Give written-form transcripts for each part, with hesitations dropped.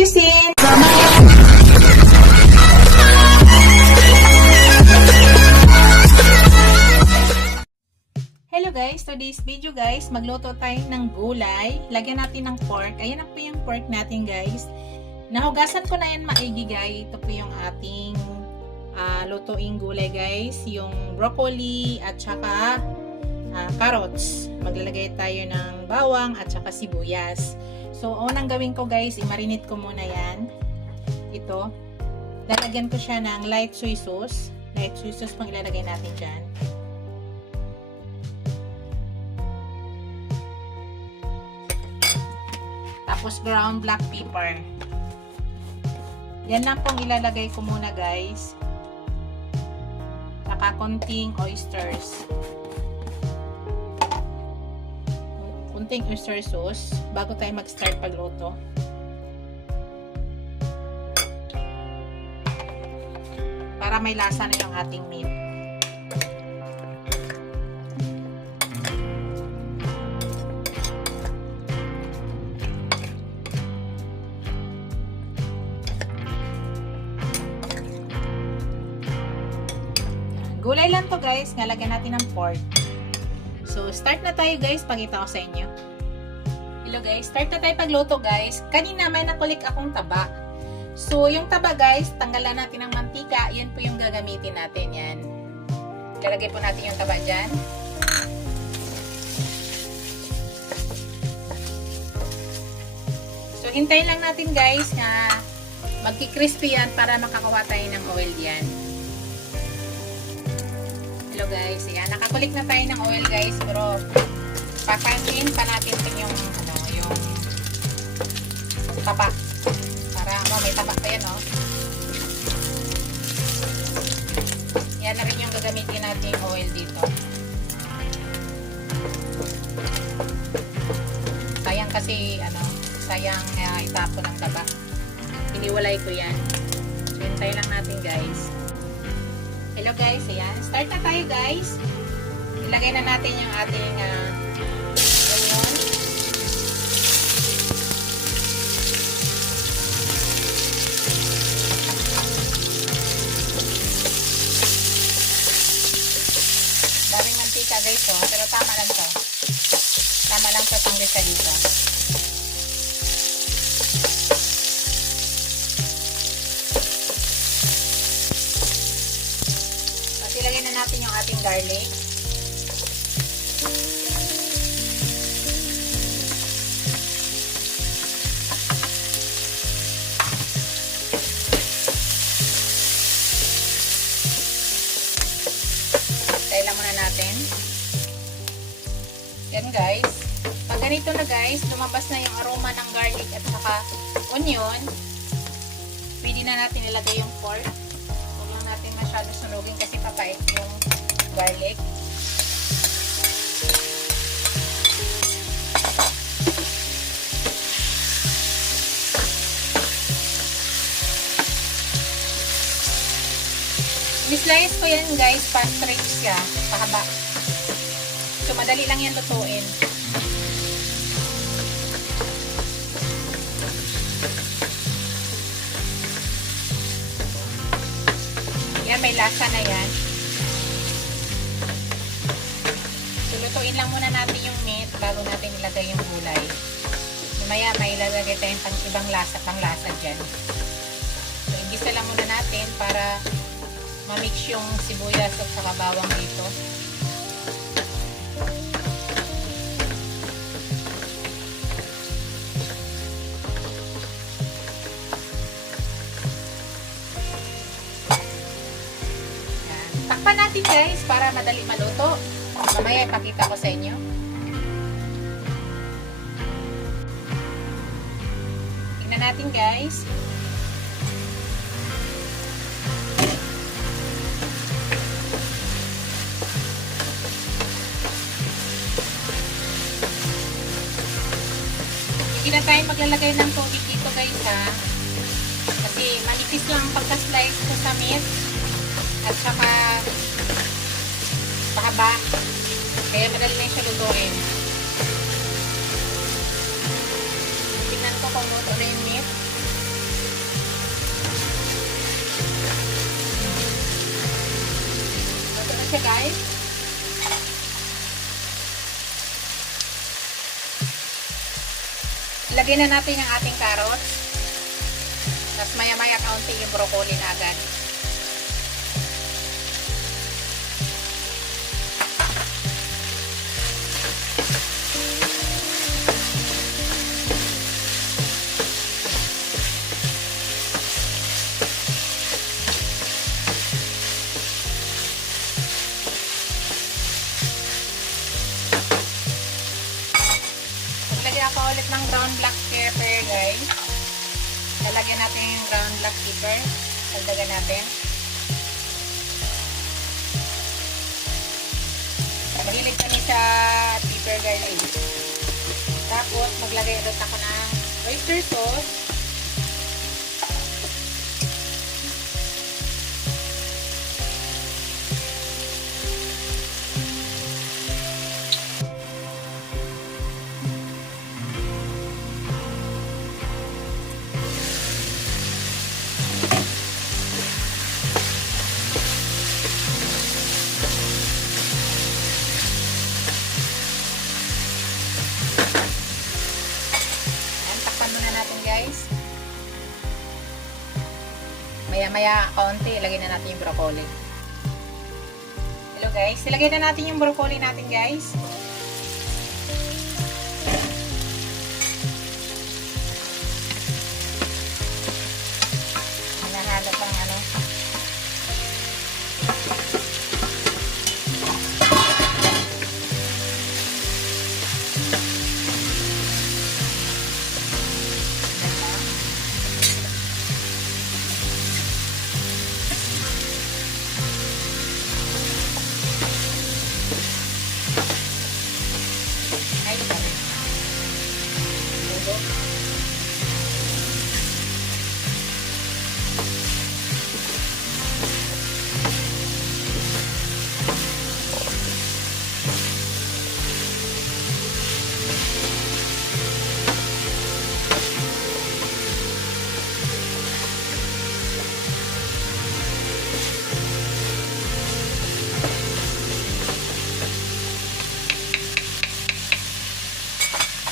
Cuisine! Hello guys! Today's video guys, magluto tayo ng gulay. Lagyan natin ng pork. Ayan na po yung pork natin guys. Nahugasan ko na yan maigi guys. Ito po yung ating lutuing gulay guys. Yung broccoli at saka carrots. Maglalagay tayo ng bawang at saka sibuyas. So, unang gawin ko guys, i-marinate ko muna yan. Ito. Lalagyan ko siya ng light soy sauce. Light soy sauce pang ilalagay natin dyan. Tapos ground black pepper. Yan lang pong ilalagay ko muna guys. Saka konting oysters. Konting oyster sauce bago tayo mag-start pagluto. Para may lasa na yung ating meat. Gulay lang to guys, ngalagyan natin ng pork. So, start na tayo guys, pakita ko sa inyo. Hello guys, start na tayo pagluto guys. Kanina may nakulik akong taba. So, yung taba guys, tanggalan natin ng mantika. Yan po yung gagamitin natin yan. Lalagay po natin yung taba dyan. So, hintayin lang natin guys na magki-crispy yan para makakawa tayo ng oil yan. Hello guys, yan, nakakulik na tayo ng oil guys, pero pakainin pa natin yung yung taba para may taba pa yan yan na rin yung gagamitin natin yung oil dito. Sayang kasi sayang itapon ng taba, iniwalay ko yan. So hintay lang natin guys. Hello guys, ayan. Start na tayo guys. Ilagay na natin yung ating onion. Daming mantika guys pero tama lang to. Tama lang to panggisa dito. Ilagay na natin yung ating garlic. Tayo lang muna natin. Yan guys. Pag ganito na guys, lumabas na yung aroma ng garlic at saka onion, pwede na natin ilagay yung pork. Natin masyado sunugin kasi papait yung garlic. Ni-slice ko yan guys, pa-straight siya, pahaba. So madali lang yan lutuin. Yan, may lasa na yan. So, lutuin lang muna natin yung meat bago natin ilagay yung gulay. Mamaya, may ilalagay tayong ibang lasa, pang lasa dyan. So, igisa lang muna natin para ma-mix yung sibuyas at saka bawang dito. Takpan natin guys para madali maluto. Mamaya ipakita ko sa inyo. Tingnan natin guys. Hindi na tayo maglalagay ng tubig dito guys kasi manipis lang ang pagka-slice ko sa meat. At saka pahaba. Kaya madali na siya lutuin. Tingnan ko kung luto na yung meat. siya guys. Lagyan na natin ang ating carrots. Tapos maya-maya kaunti yung broccoli na agad. Maglagyan ako ulit ng ground black pepper guys. Lalagyan natin yung ground black pepper. Dagdagan natin. Mahilig kami sa pepper guys. Tapos maglagay ulit ako ng oyster sauce. Guys, maya-maya kaunti, ilagay na natin yung broccoli. Hello guys, ilagay na natin yung broccoli natin guys. Nahalo pang ano.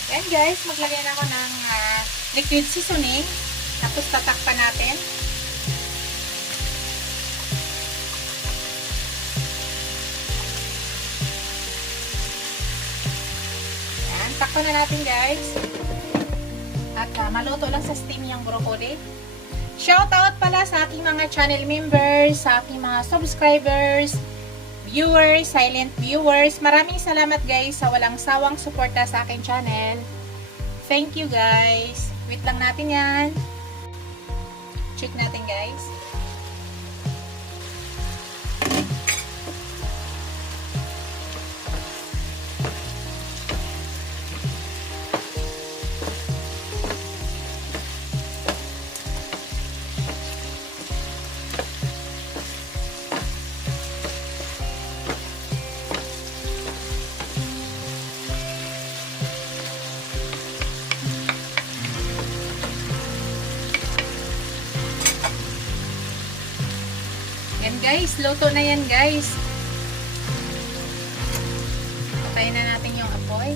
Yan guys, maglagay na ako ng liquid seasoning. Tapos tatakpan natin. Yan, takpan na natin guys. At maluto lang sa steam yung broccoli. Shoutout pala sa ating mga channel members, sa ating mga subscribers, viewers, silent viewers. Maraming salamat guys sa walang sawang suporta sa aking channel. Thank you guys. Wait lang natin yan. Check natin guys. Yan guys, luto na yan guys. Patayin na natin yung apoy.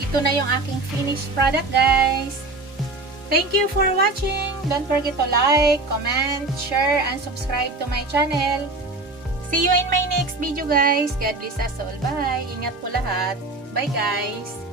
Ito na yung aking finished product guys. Thank you for watching. Don't forget to like, comment, share, and subscribe to my channel. See you in my next video guys. God bless us all. Bye. Ingat po lahat. Bye guys.